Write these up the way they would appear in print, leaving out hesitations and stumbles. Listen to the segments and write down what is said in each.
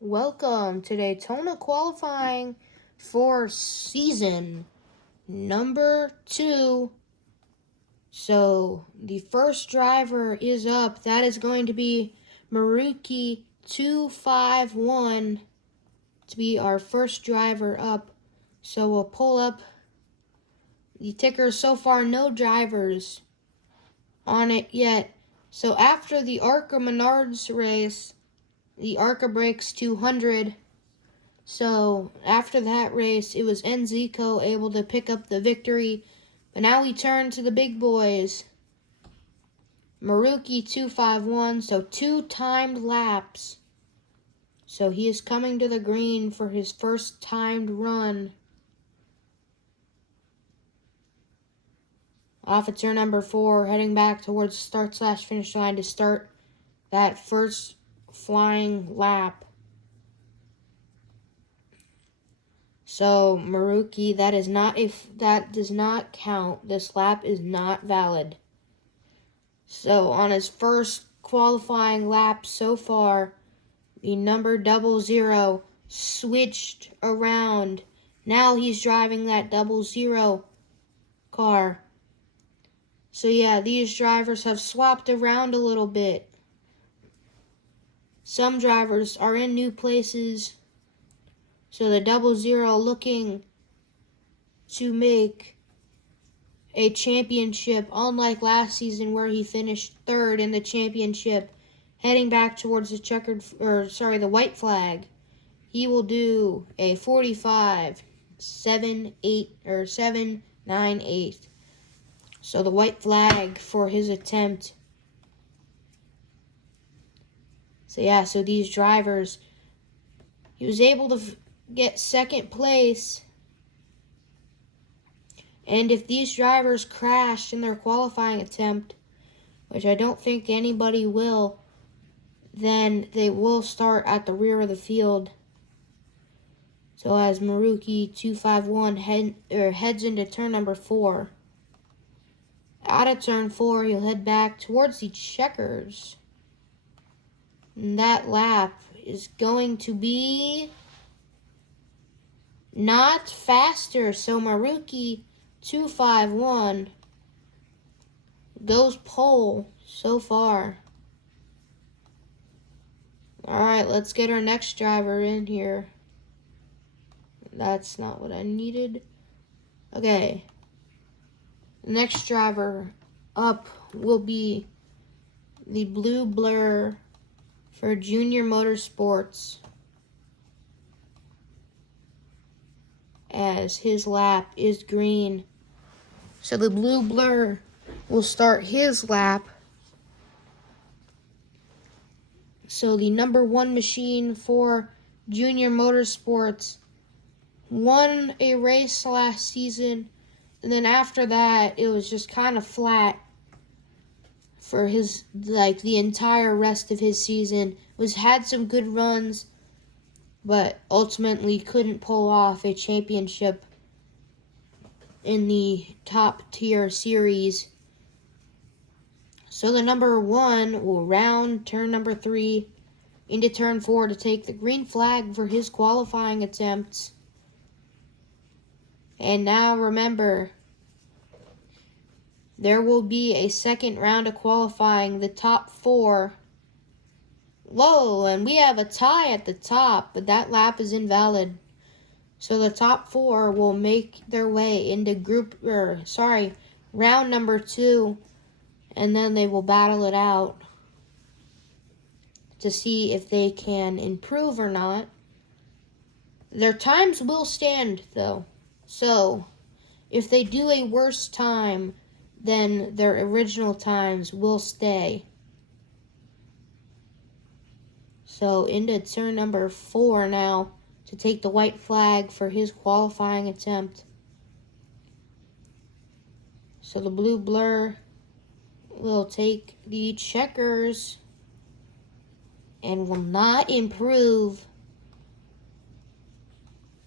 Welcome to Daytona qualifying for season number 2. So the first driver is up. That is going to be Maruki 251 to be our first driver up. So we'll pull up the ticker. So far, no drivers on it yet. So after the ARCA Menards race, the ARCA breaks 200. So after that race, it was Enzico able to pick up the victory. But now we turn to the big boys. Maruki 251, so 2 timed laps. So he is coming to the green for his first timed run. Off at turn number 4, heading back towards the start/finish line to start that first flying lap. So Maruki, that does not count. This lap is not valid. So on his first qualifying lap so far, the number 00 switched around. Now he's driving that 00 car. So yeah, these drivers have swapped around a little bit. Some drivers are in new places. So the 00 looking to make a championship, unlike last season where he finished 3rd in the championship, heading back towards the white flag. He will do a 7.98. So the white flag for his attempt. So yeah, so these drivers, he was able to get 2nd place. And if these drivers crash in their qualifying attempt, which I don't think anybody will, then they will start at the rear of the field. So as Maruki 251 heads into turn number 4. Out of turn 4, he'll head back towards the checkers. And that lap is going to be not faster. So Maruki 251 goes pole so far. Alright, let's get our next driver in here. That's not what I needed. Okay. The next driver up will be the blue blur for Junior Motorsports, as his lap is green. So the blue blur will start his lap. So the number 1 machine for Junior Motorsports won a race last season, and then after that it was just kind of flat for his, the entire rest of his season. Had some good runs, but ultimately couldn't pull off a championship in the top tier series. So the number 1 will round turn number 3 into turn 4 to take the green flag for his qualifying attempts. And now remember, there will be a second round of qualifying, the top 4. Whoa, and we have a tie at the top, but that lap is invalid. So the top 4 will make their way into round number 2, and then they will battle it out to see if they can improve or not. Their times will stand, though. So if they do a worse time, then their original times will stay. So into turn number 4 now to take the white flag for his qualifying attempt. So the blue blur will take the checkers and will not improve.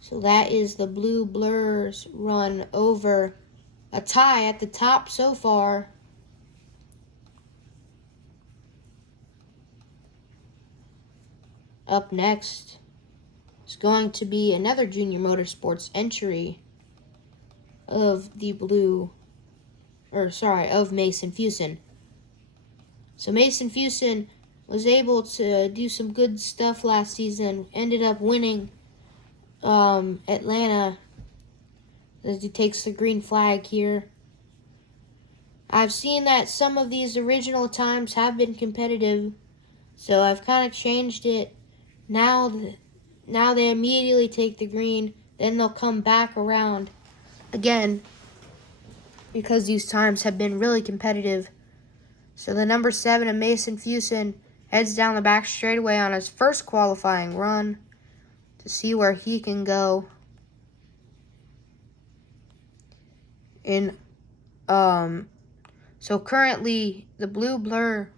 So that is the blue blur's run over. A tie at the top so far. Up next is going to be another Junior Motorsports entry of of Mason Fuson. So Mason Fuson was able to do some good stuff last season, ended up winning Atlanta as he takes the green flag here. I've seen that some of these original times have been competitive, so I've kind of changed it. Now they immediately take the green, then they'll come back around again because these times have been really competitive. So the number 7 of Mason Fuson heads down the back straightaway on his first qualifying run to see where he can go in so currently the blue blur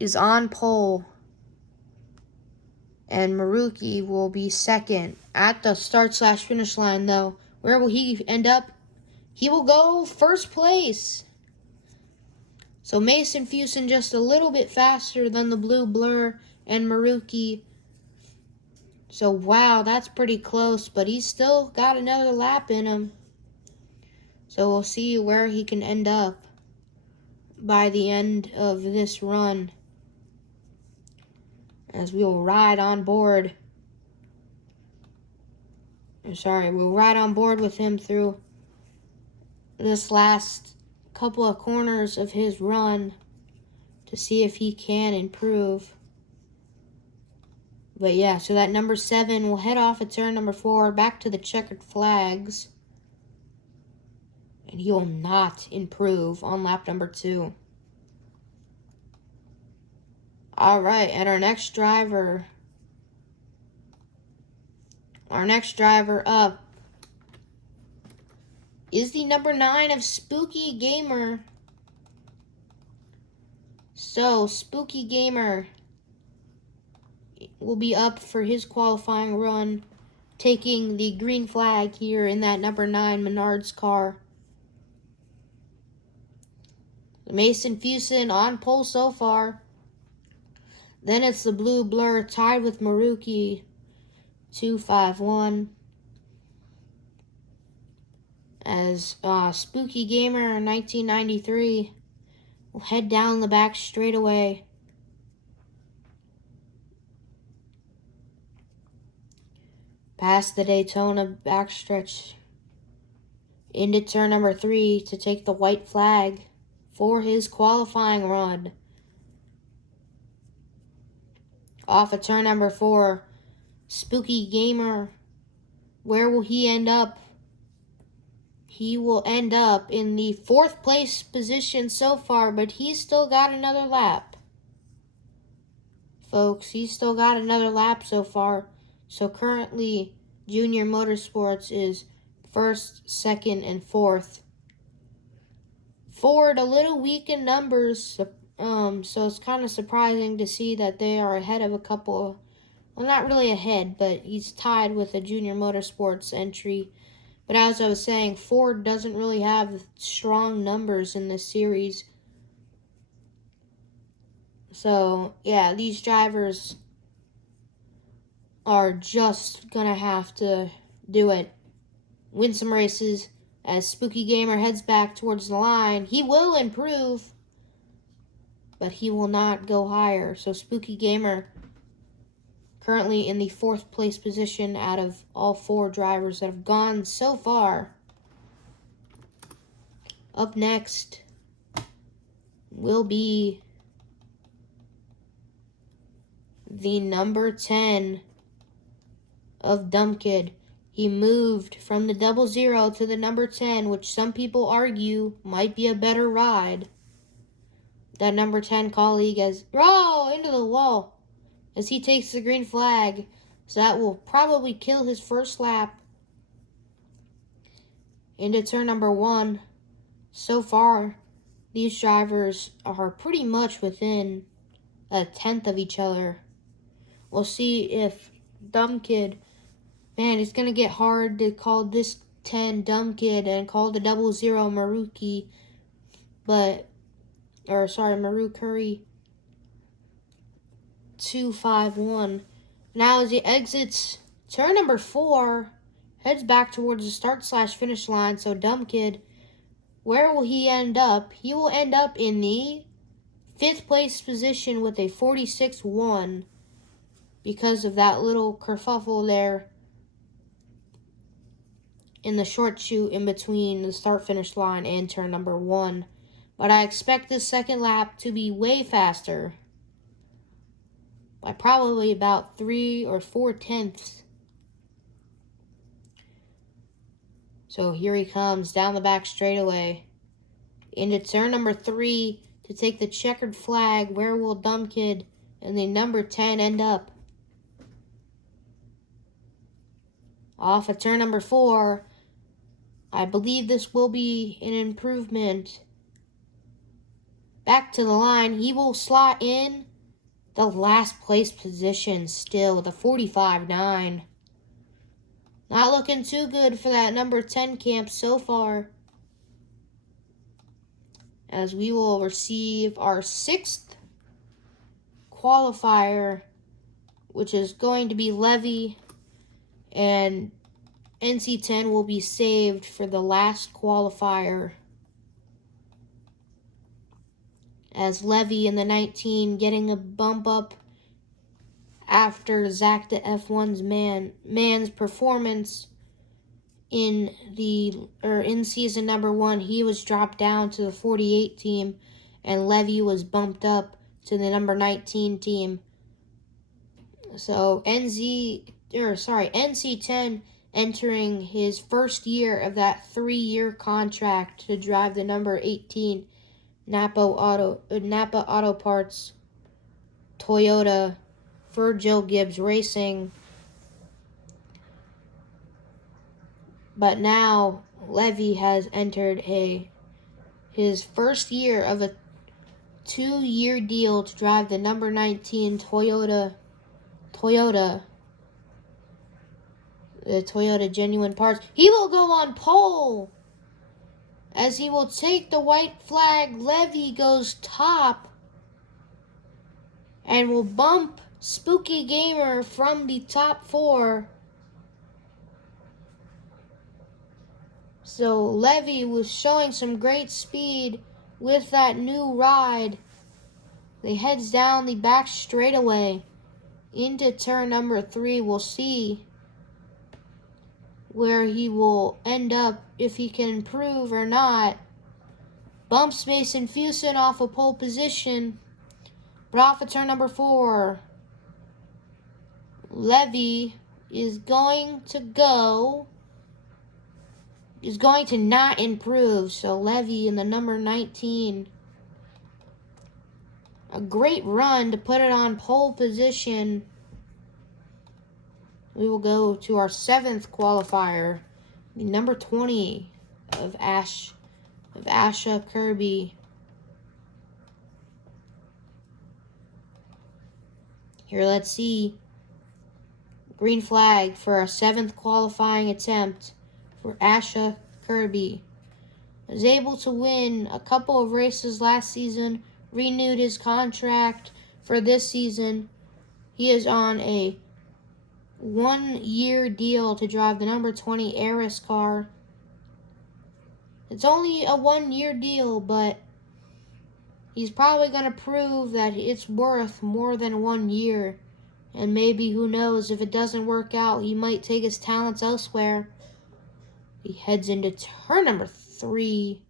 is on pole and Maruki will be second at the start/finish line. Though where will he end up? He will go first place. So Mason Fuson just a little bit faster than the blue blur and Maruki. So wow, that's pretty close, but he's still got another lap in him. So we'll see where he can end up by the end of this run, as we'll ride on board. We'll ride on board with him through this last couple of corners of his run to see if he can improve. But yeah, so that number 7 will head off at turn number 4 back to the checkered flags. And he will not improve on lap number 2. Alright, and our next driver up is the number 9 of Spooky Gamer. So, Spooky Gamer will be up for his qualifying run, taking the green flag here in that number 9 Menards car. Mason Fuson on pole so far. Then it's the blue blur tied with Maruki, 251. As Spooky Gamer 1993 will head down the back straightaway. Past the Daytona backstretch into turn number 3 to take the white flag for his qualifying run. Off of turn number 4, Spooky Gamer, where will he end up? He will end up in the 4th place position so far, but he's still got another lap. Folks, he's still got another lap so far. So currently, Junior Motorsports is 1st, 2nd, and 4th. Ford a little weak in numbers, so it's kind of surprising to see that they are ahead of a couple. Well, not really ahead, but he's tied with a Junior Motorsports entry. But as I was saying, Ford doesn't really have strong numbers in this series. So, yeah, these drivers are just going to have to do it. Win some races as Spooky Gamer heads back towards the line. He will improve, but he will not go higher. So Spooky Gamer currently in the 4th place position out of all 4 drivers that have gone so far. Up next will be the number 10 of Dumb Kid. He moved from the 00 to the number 10, which some people argue might be a better ride. That number 10 colleague has into the wall as he takes the green flag. So that will probably kill his first lap. Into turn number 1. So far, these drivers are pretty much within a 1/10 of each other. We'll see if Dumb Kid... Man, it's going to get hard to call this 10 Dumb Kid and call the 00 Maruki. Marukuri 251. Now as he exits Turn number 4 heads back towards the start/finish line. So Dumb Kid, where will he end up? He will end up in the 5th place position with a 46-1 because of that little kerfuffle there in the short chute in between the start/finish line and turn number 1. But I expect this second lap to be way faster by probably about 3 or 4 tenths. So here he comes down the back straightaway into turn number 3 to take the checkered flag. Where will Dumb Kid and the number 10 end up? Off at turn number 4. I believe this will be an improvement. Back to the line. He will slot in the last place position still with a 45-9. Not looking too good for that number 10 camp so far, as we will receive our 6th qualifier, which is going to be Levy, and NC10 will be saved for the last qualifier, as Levy in the 19 getting a bump up after Zach the F1's man's performance in season number 1. He was dropped down to the 48 team, and Levy was bumped up to the number 19 team. So NC10 entering his first year of that 3-year contract to drive the number 18 Napa Auto Parts Toyota for Joe Gibbs Racing. But now Levy has entered his first year of a 2-year deal to drive the number 19 Toyota, the Toyota Genuine Parts. He will go on pole as he will take the white flag. Levy goes top and will bump Spooky Gamer from the top 4. So Levy was showing some great speed with that new ride. He heads down the back straightaway into turn number 3. We'll see where he will end up, if he can improve or not. Bumps Mason Fuson off of pole position. But off of turn number 4, Levy is going to not improve. So Levy in the number 19. A great run to put it on pole position. We will go to our 7th qualifier, the number 20 of Asha Kirby. Here, let's see. Green flag for our 7th qualifying attempt for Asha Kirby. Was able to win a couple of races last season, renewed his contract for this season. He is on a 1-year deal to drive the number 20 Aris car. It's only a 1-year deal, but he's probably going to prove that it's worth more than 1 year. And maybe, who knows, if it doesn't work out, he might take his talents elsewhere. He heads into turn number 3.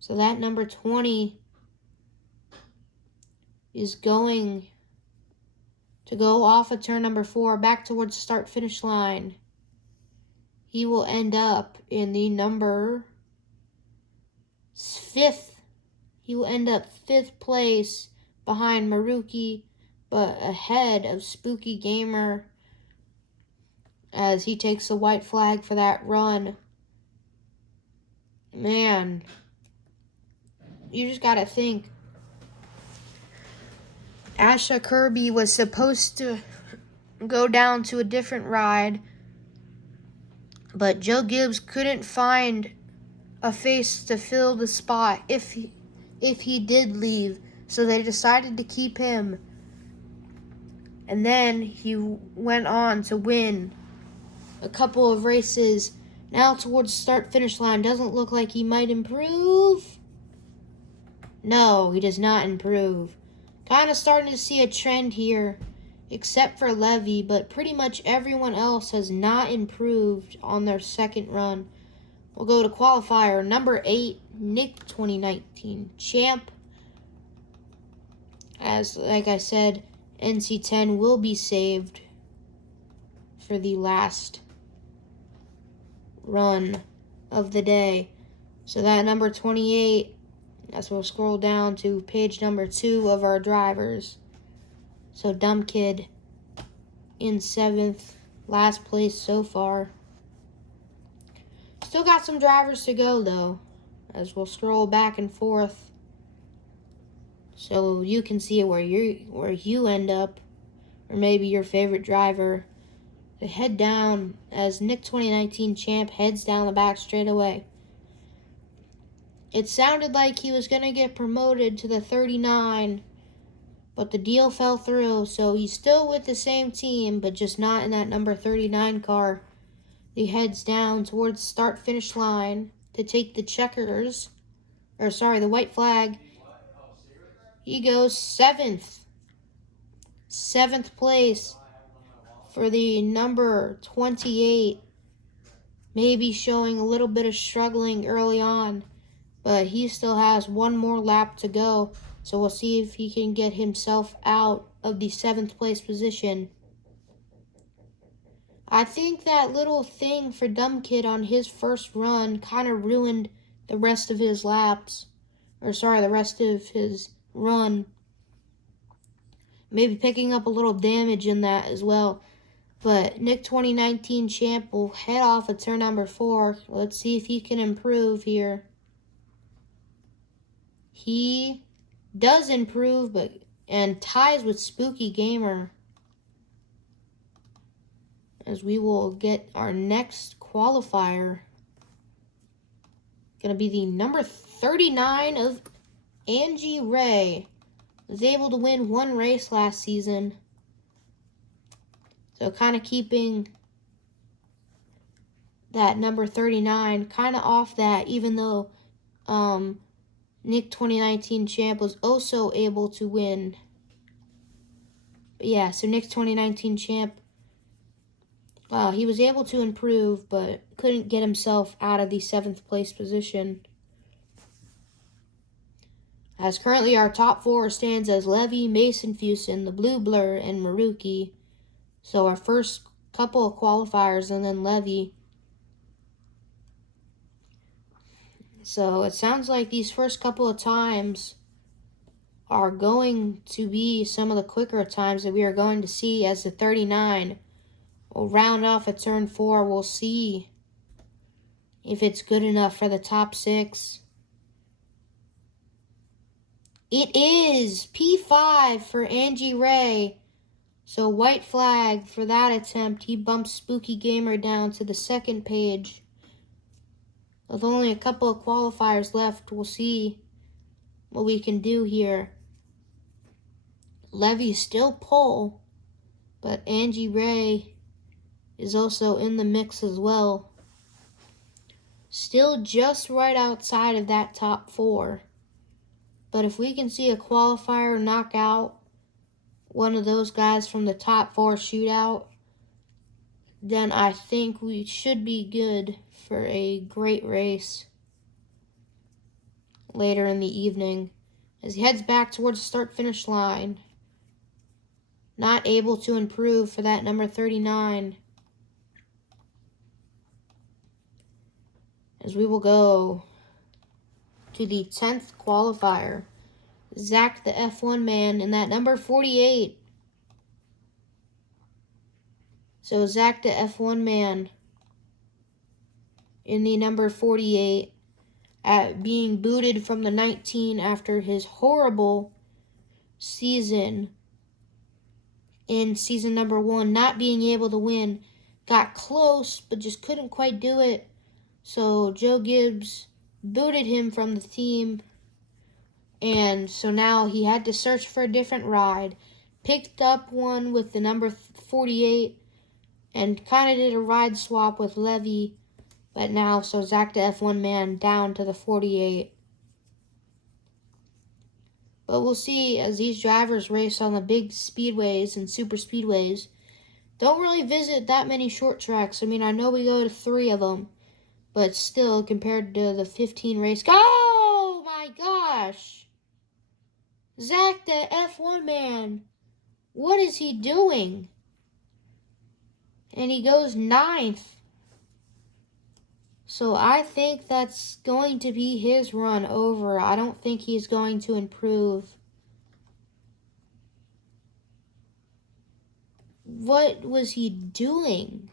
So that number 20 is going to go off of turn number 4 back towards the start-finish line. He will end up in the number 5th. He will end up 5th place behind Maruki, but ahead of Spooky Gamer as he takes the white flag for that run. Man, you just gotta think. Asha Kirby was supposed to go down to a different ride, but Joe Gibbs couldn't find a face to fill the spot if he did leave, so they decided to keep him. And then he went on to win a couple of races. Now towards start-finish line, doesn't look like he might improve. No, he does not improve. Kind of starting to see a trend here, except for Levy, but pretty much everyone else has not improved on their second run. We'll go to qualifier number 8, Nick 2019 champ. As like I said, NC10 will be saved for the last run of the day. So that number 28, as we'll scroll down to page number 2 of our drivers. So Dumb Kid in 7th, last place so far. Still got some drivers to go though, as we'll scroll back and forth, so you can see where you end up, or maybe your favorite driver. They head down as Nick 2019 champ heads down the back straightaway. It sounded like he was going to get promoted to the 39, but the deal fell through, so he's still with the same team, but just not in that number 39 car. He heads down towards start-finish line to take the the white flag. He goes 7th. 7th place for the number 28. Maybe showing a little bit of struggling early on, but he still has one more lap to go. So we'll see if he can get himself out of the 7th place position. I think that little thing for Dumb Kid on his first run kind of ruined the rest of his laps. The rest of his run. Maybe picking up a little damage in that as well. But Nick 2019 champ will head off at turn number 4. Let's see if he can improve here. He does improve, and ties with Spooky Gamer. As we will get our next qualifier. Going to be the number 39 of Angie Ray. Was able to win one race last season. So kind of keeping that number 39 kind of off that, even though Nick 2019 champ was also able to win. But yeah, so Nick 2019 champ, he was able to improve, but couldn't get himself out of the 7th place position. As currently our top 4 stands as Levy, Mason Fuson, the Blue Blur, and Maruki. So our first couple of qualifiers and then Levy. So it sounds like these first couple of times are going to be some of the quicker times that we are going to see, as the 39 will round off at turn 4. We'll see if it's good enough for the top 6. It is P5 for Angie Ray. So white flag for that attempt. He bumps Spooky Gamer down to the 2nd page. With only a couple of qualifiers left, we'll see what we can do here. Levy's still pole, but Angie Ray is also in the mix as well. Still just right outside of that top 4. But if we can see a qualifier knock out one of those guys from the top 4 shootout, then I think we should be good for a great race later in the evening. As he heads back towards the start-finish line, not able to improve for that number 39. As we will go to the 10th qualifier. Zach the F1 man in that number 48. So Zach the F1 man in the number 48 at being booted from the 19 after his horrible season in season number 1, not being able to win. Got close, but just couldn't quite do it. So Joe Gibbs booted him from the team, and so now he had to search for a different ride. picked up one with the number 48 and kind of did a ride swap with Levy. But now, so Zach the F1 man down to the 48. But we'll see as these drivers race on the big speedways and super speedways. Don't really visit that many short tracks. I mean, I know we go to 3 of them. But still, compared to the 15 race... Oh, my gosh! Zach the F1 man. What is he doing? And he goes 9th. So I think that's going to be his run over. I don't think he's going to improve. What was he doing?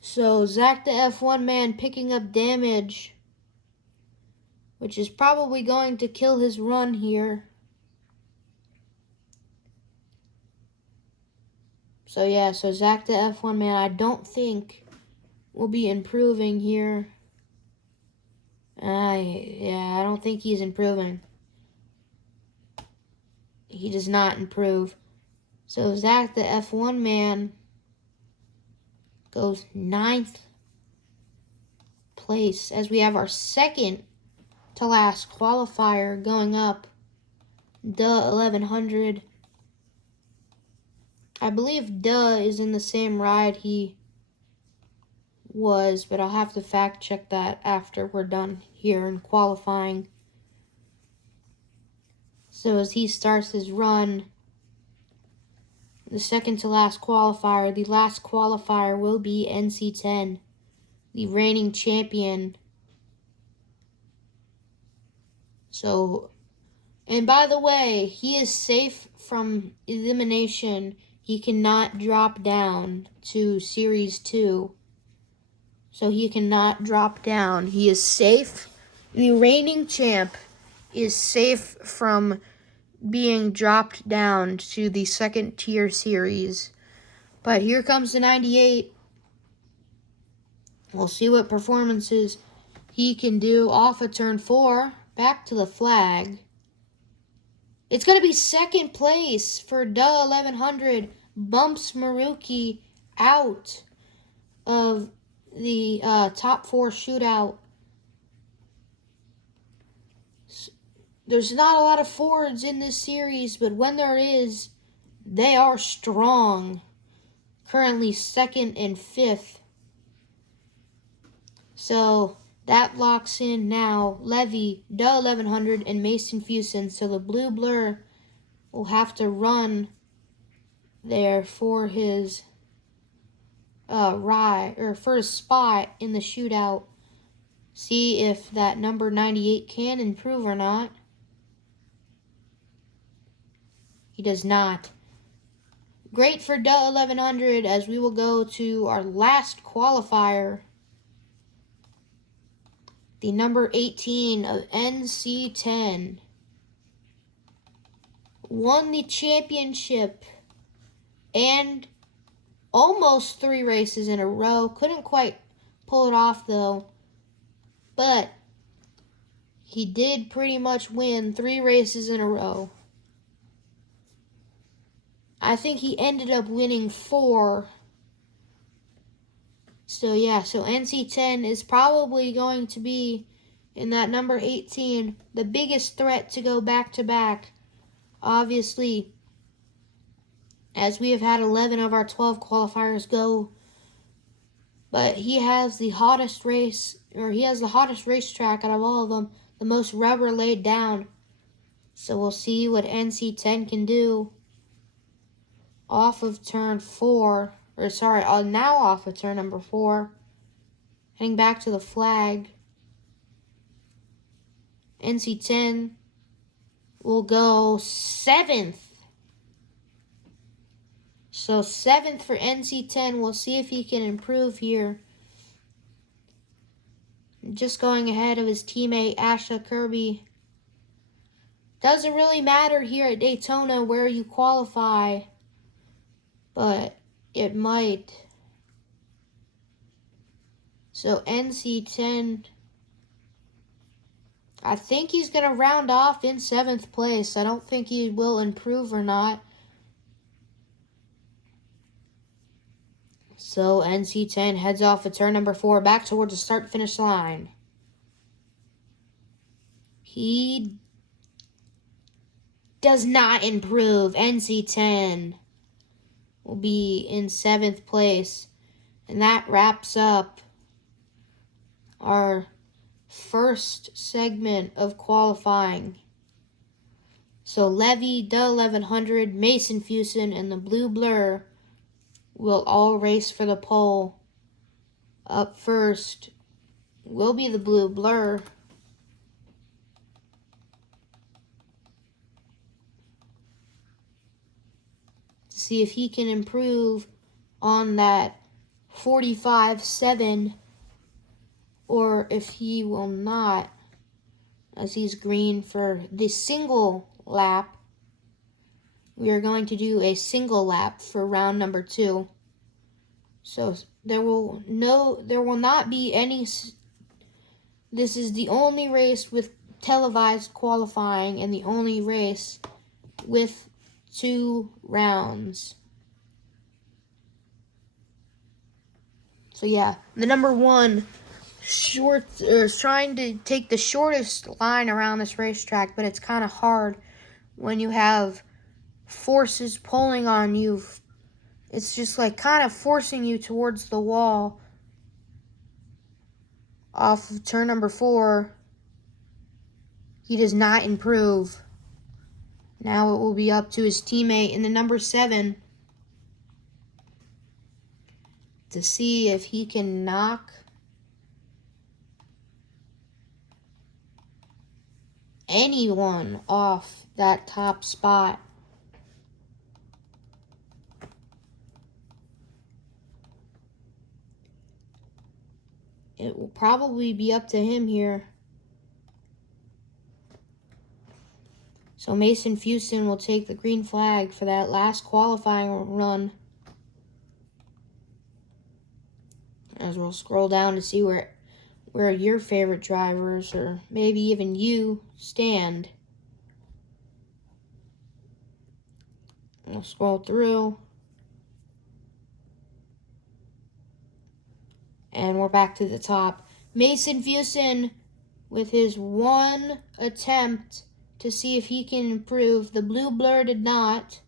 So Zach the F1 man picking up damage, which is probably going to kill his run here. So yeah, so Zach the F1 man, I don't think will be improving here. I don't think he's improving. He does not improve. So Zach the F1 man goes 9th place as we have our second to last qualifier going up the 1100. I believe Duh is in the same ride he was, but I'll have to fact check that after we're done here in qualifying. So as he starts his run, the second to last qualifier, the last qualifier will be NC10, the reigning champion. So, and by the way, he is safe from elimination. He cannot drop down to Series 2. So he cannot drop down. He is safe. The reigning champ is safe from being dropped down to the second tier series. But here comes the 98. We'll see what performances he can do off of turn 4. Back to the flag. It's going to be second place for Duh 1100. Bumps Maruki out of the top 4 shootout. There's not a lot of Fords in this series, but when there is, they are strong. Currently 2nd and 5th. So that locks in now Levy, Duh 1100, and Mason Fuson. So the blue blur will have to run there for his ride, or for his spot in the shootout. See if that number 98 can improve or not. He does not. Great for Duh 1100 as we will go to our last qualifier. The number 18 of NC10 won the championship and almost 3 races in a row. Couldn't quite pull it off though. But he did pretty much win 3 races in a row. I think he ended up winning 4. So yeah, so NC10 is probably going to be, in that number 18, the biggest threat to go back-to-back. Obviously, as we have had 11 of our 12 qualifiers go. But he has the hottest race, or he has the hottest racetrack out of all of them, the most rubber laid down. So we'll see what NC10 can do off of turn 4. Or sorry, now off of turn number 4. Heading back to the flag. NC10 will go 7th. So 7th for NC10. We'll see if he can improve here. Just going ahead of his teammate Asha Kirby. Doesn't really matter here at Daytona where you qualify, but it might. So NC10, I think he's going to round off in 7th place. I don't think he will improve or not. So NC10 heads off at turn number 4 back towards the start-finish line. He does not improve. NC10 will be in 7th place. And that wraps up our first segment of qualifying. So Levy, the 1100, Mason Fuson, and the Blue Blur will all race for the pole. Up first will be the Blue Blur. To see if he can improve on that 45.7 or if he will not, as he's green for the single lap. We are going to do a single lap for round number 2. So there will not be any. This is the only race with televised qualifying and the only race with 2 rounds. So yeah, the number 1 is trying to take the shortest line around this racetrack, but it's kind of hard when you have forces pulling on you. It's just like kind of forcing you towards the wall. Off of turn number 4, he does not improve. Now it will be up to his teammate in the number 7 to see if he can knock anyone off that top spot. It will probably be up to him here. So Mason Fuson will take the green flag for that last qualifying run. As we'll scroll down to see where your favorite drivers, or maybe even you, stand. We'll scroll through. And we're back to the top. Mason Fuson with his 1 attempt to see if he can improve. The Blue Blur did not.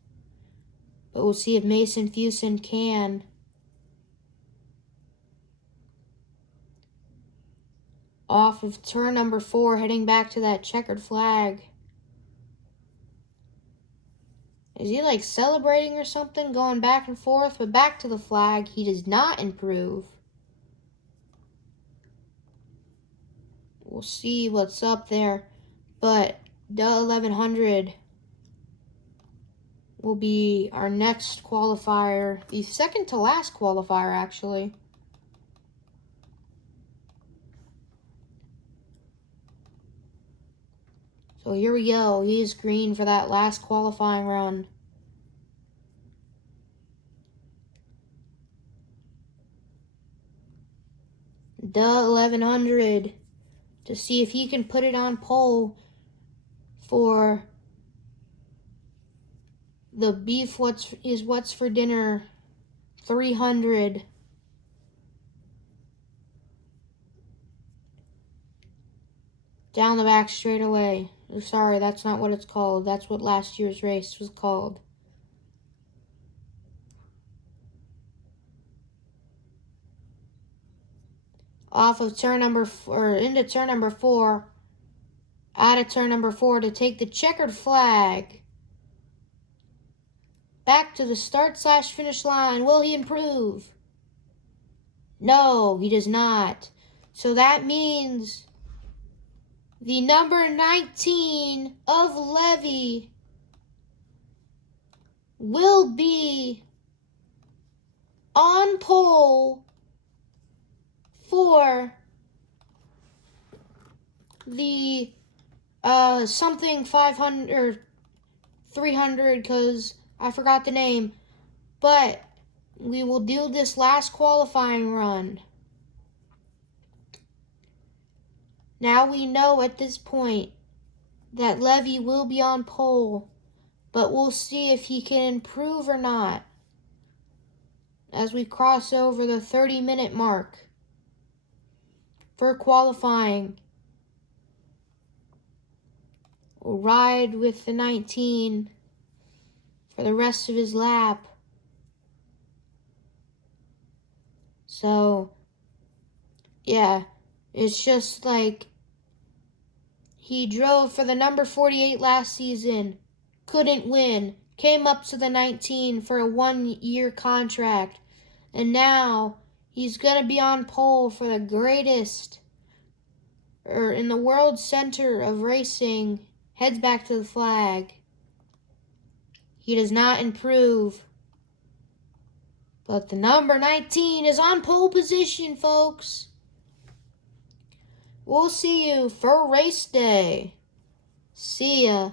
But we'll see if Mason Fuson can. Off of turn number 4, heading back to that checkered flag. Is he like celebrating or something, going back and forth? But back to the flag, he does not improve. We'll see what's up there. But the 1100 will be our next qualifier. The second to last qualifier, actually. So here we go. He is green for that last qualifying run. The 1100 to see if he can put it on pole for the beef what's for dinner 300. Down the back straightaway. Sorry, that's not what it's called. That's what last year's race was called. Off of turn number 4, into turn number 4, out of turn number 4 to take the checkered flag. Back to the start/finish line. Will he improve? No, he does not. So that means the number 19 of Levy will be on pole for the something 500 or 300, because I forgot the name. But we will do this last qualifying run. Now we know at this point that Levy will be on pole, but we'll see if he can improve or not as we cross over the 30-minute mark for qualifying. We'll ride with the 19 for the rest of his lap. So, yeah, it's just like he drove for the number 48 last season, couldn't win, came up to the 19 for a 1-year contract, and now he's going to be on pole for the greatest, or in the world center of racing, heads back to the flag. He does not improve. But the number 19 is on pole position, folks. We'll see you for race day. See ya.